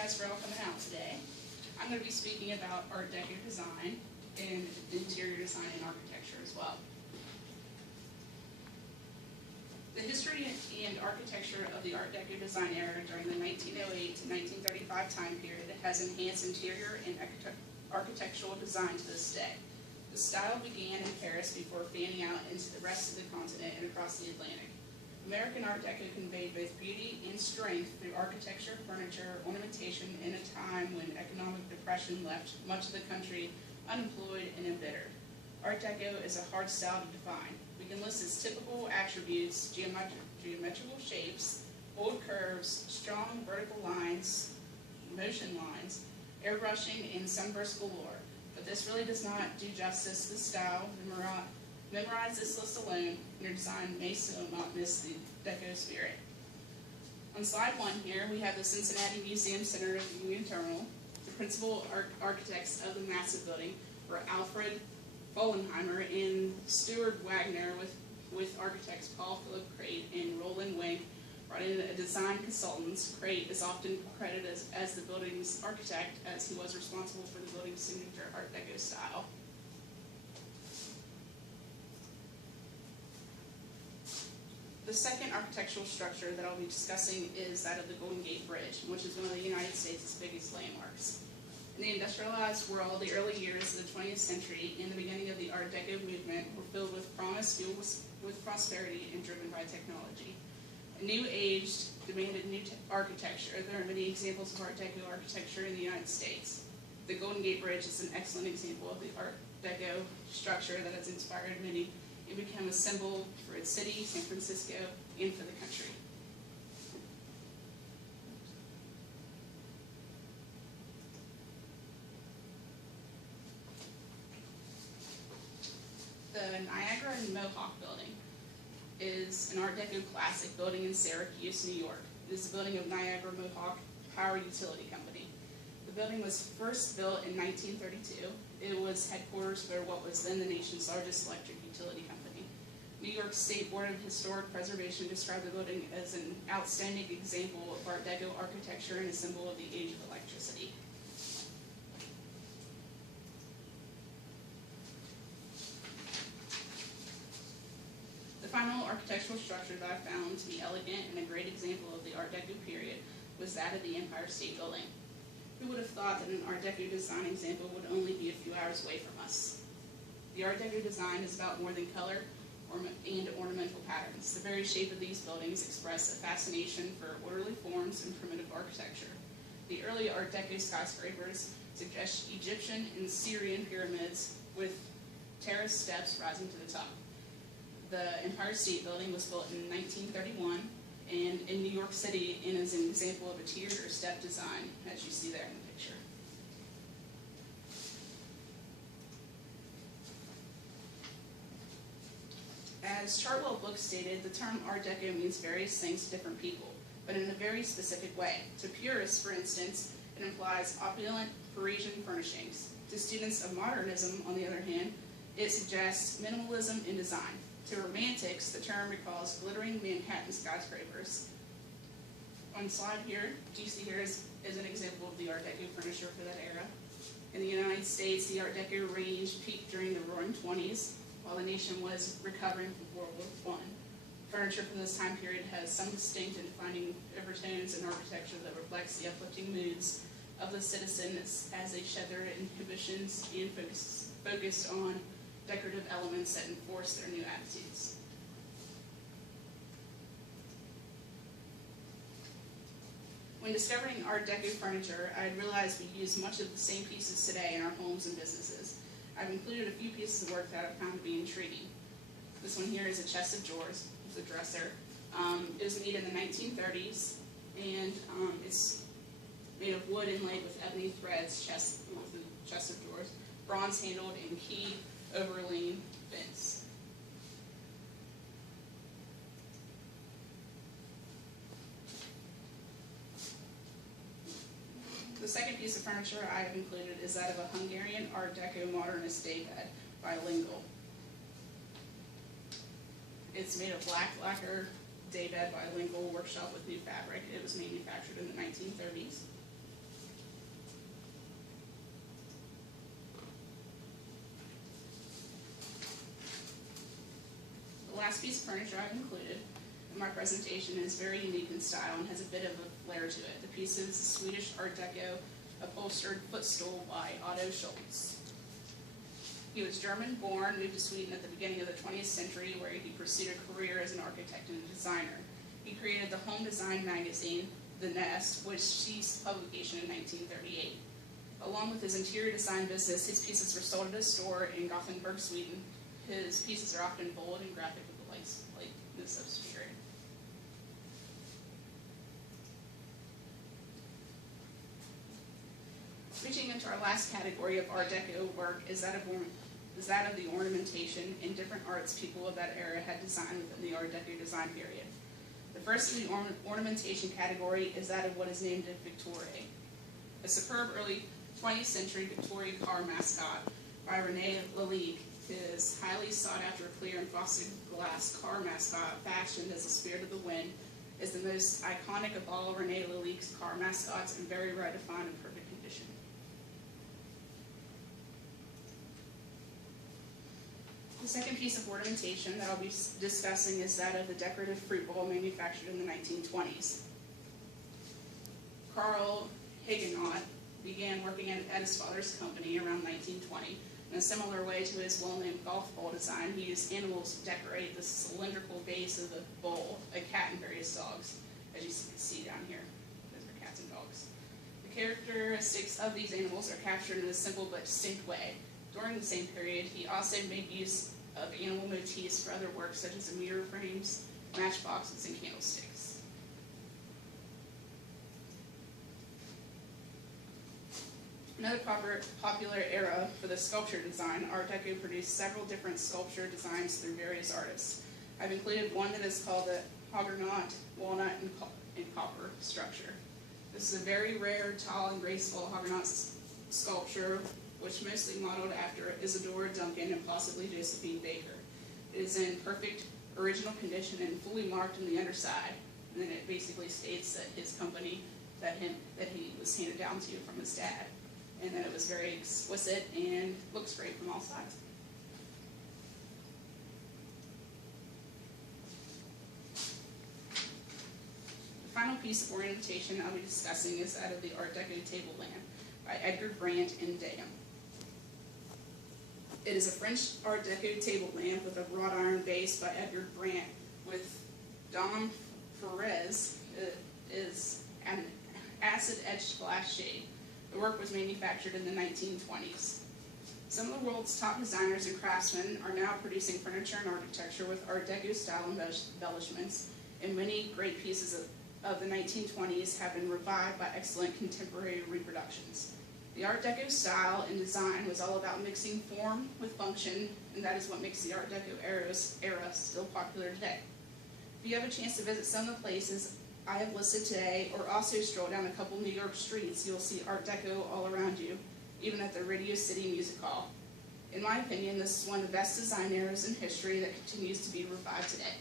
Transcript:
guys for all coming out today. I'm going to be speaking about Art Deco Design and interior design and architecture as well. The history and architecture of the Art Deco Design era during the 1908 to 1935 time period has enhanced interior and architectural design to this day. The style began in Paris before fanning out into the rest of the continent and across the Atlantic. American Art Deco conveyed both beauty and strength through architecture, furniture, ornamentation in a time when economic depression left much of the country unemployed and embittered. Art Deco is a hard style to define. We can list its typical attributes: geometrical shapes, bold curves, strong vertical lines, motion lines, airbrushing, and sunburst galore. But this really does not do justice to the style. Memorize this list alone, and your design may still not miss the Deco spirit. On slide 1 here, we have the Cincinnati Museum Center of the Union Terminal. The principal architects of the massive building were Alfred Vollenheimer and Stuart Wagner, with architects Paul Philip Crate and Roland Wink brought in a design consultants. Crate is often credited as the building's architect, as he was responsible for the building's signature Art Deco style. The second architectural structure that I'll be discussing is that of the Golden Gate Bridge, which is one of the United States' biggest landmarks. In the industrialized world, the early years of the 20th century and the beginning of the Art Deco movement were filled with promise, fueled with prosperity, and driven by technology. A new age demanded new architecture. There are many examples of Art Deco architecture in the United States. The Golden Gate Bridge is an excellent example of the Art Deco structure that has inspired many and become a symbol for its city, San Francisco, and for the country. The Niagara and Mohawk building is an Art Deco classic building in Syracuse, New York. It is the building of Niagara Mohawk Power Utility Company. The building was first built in 1932. It was headquarters for what was then the nation's largest electric utility company. New York State Board of Historic Preservation described the building as an outstanding example of Art Deco architecture and a symbol of the age of electricity. The final architectural structure that I found to be elegant and a great example of the Art Deco period was that of the Empire State Building. Who would have thought that an Art Deco design example would only be a few hours away from us? The Art Deco design is about more than color and ornamental patterns. The very shape of these buildings express a fascination for orderly forms and primitive architecture. The early Art Deco skyscrapers suggest Egyptian and Syrian pyramids with terraced steps rising to the top. The Empire State Building was built in 1931 and in New York City, and is an example of a tiered or step design, as you see there in the picture. As Chartwell Books stated, the term Art Deco means various things to different people, but in a very specific way. To purists, for instance, it implies opulent Parisian furnishings. To students of modernism, on the other hand, it suggests minimalism in design. To romantics, the term recalls glittering Manhattan skyscrapers. On the slide here, what you see here is an example of the Art Deco furniture for that era. In the United States, the Art Deco range peaked during the Roaring '20s, while the nation was recovering from World War I. Furniture from this time period has some distinct and defining overtones in architecture that reflects the uplifting moods of the citizens as they shed their inhibitions and focused on decorative elements that enforce their new attitudes. When discovering Art Deco furniture, I realized we use much of the same pieces today in our homes and businesses. I've included a few pieces of work that I've found to be intriguing. This one here is a chest of drawers. It's a dresser. It was made in the 1930s, and it's made of wood inlaid with ebony threads, chest of drawers, bronze handled, and key overlean vents. The second piece of furniture I have included is that of a Hungarian Art Deco modernist daybed by Lingle. It's made of black lacquer daybed by Lingle Workshop with new fabric. It was manufactured in the 1930s. last piece of furniture I've included in my presentation is very unique in style and has a bit of a flair to it. The piece is a Swedish Art Deco upholstered footstool by Otto Schultz. He was German-born, moved to Sweden at the beginning of the 20th century, where he pursued a career as an architect and a designer. He created the home design magazine, The Nest, which ceased publication in 1938. Along with his interior design business, his pieces were sold at a store in Gothenburg, Sweden. His pieces are often bold and graphic with the likeness of spirit. Reaching into our last category of Art Deco work is that of the ornamentation and different arts people of that era had designed within the Art Deco design period. The first in the ornamentation category is that of what is named a Victoire, a superb early 20th century Victoria car mascot by René Lalique. His highly sought after clear and frosted glass car mascot, fashioned as the spirit of the wind, is the most iconic of all René Lalique's car mascots and very rare to find in perfect condition. The second piece of ornamentation that I'll be discussing is that of the decorative fruit bowl manufactured in the 1920s. Carl Hagenaught began working at his father's company around 1920. In a similar way to his well-known golf ball design, he used animals to decorate the cylindrical base of the bowl, a cat and various dogs, as you can see down here. Those are cats and dogs. The characteristics of these animals are captured in a simple but distinct way. During the same period, he also made use of animal motifs for other works such as mirror frames, matchboxes, and candlesticks. Another popular era for the sculpture design, Art Deco produced several different sculpture designs through various artists. I've included one that is called the Hagernaut, Walnut, and Copper structure. This is a very rare, tall, and graceful Hagernaut sculpture, which mostly modeled after Isadora Duncan and possibly Josephine Baker. It is in perfect original condition and fully marked on the underside. And then it basically states that his company, that he was handed down to from his dad. And that it was very explicit and looks great from all sides. The final piece of ornamentation I'll be discussing is that of the Art Deco table lamp by Edgar Brandt and Dahum. It is a French Art Deco table lamp with a wrought iron base by Edgar Brandt with Dom Perez is an acid-etched glass shade. The work was manufactured in the 1920s. Some of the world's top designers and craftsmen are now producing furniture and architecture with Art Deco style embellishments, and many great pieces of the 1920s have been revived by excellent contemporary reproductions. The Art Deco style and design was all about mixing form with function, and that is what makes the Art Deco era still popular today. If you have a chance to visit some of the places I have listed today, or also stroll down a couple New York streets, you'll see Art Deco all around you, even at the Radio City Music Hall. In my opinion, this is one of the best design eras in history that continues to be revived today.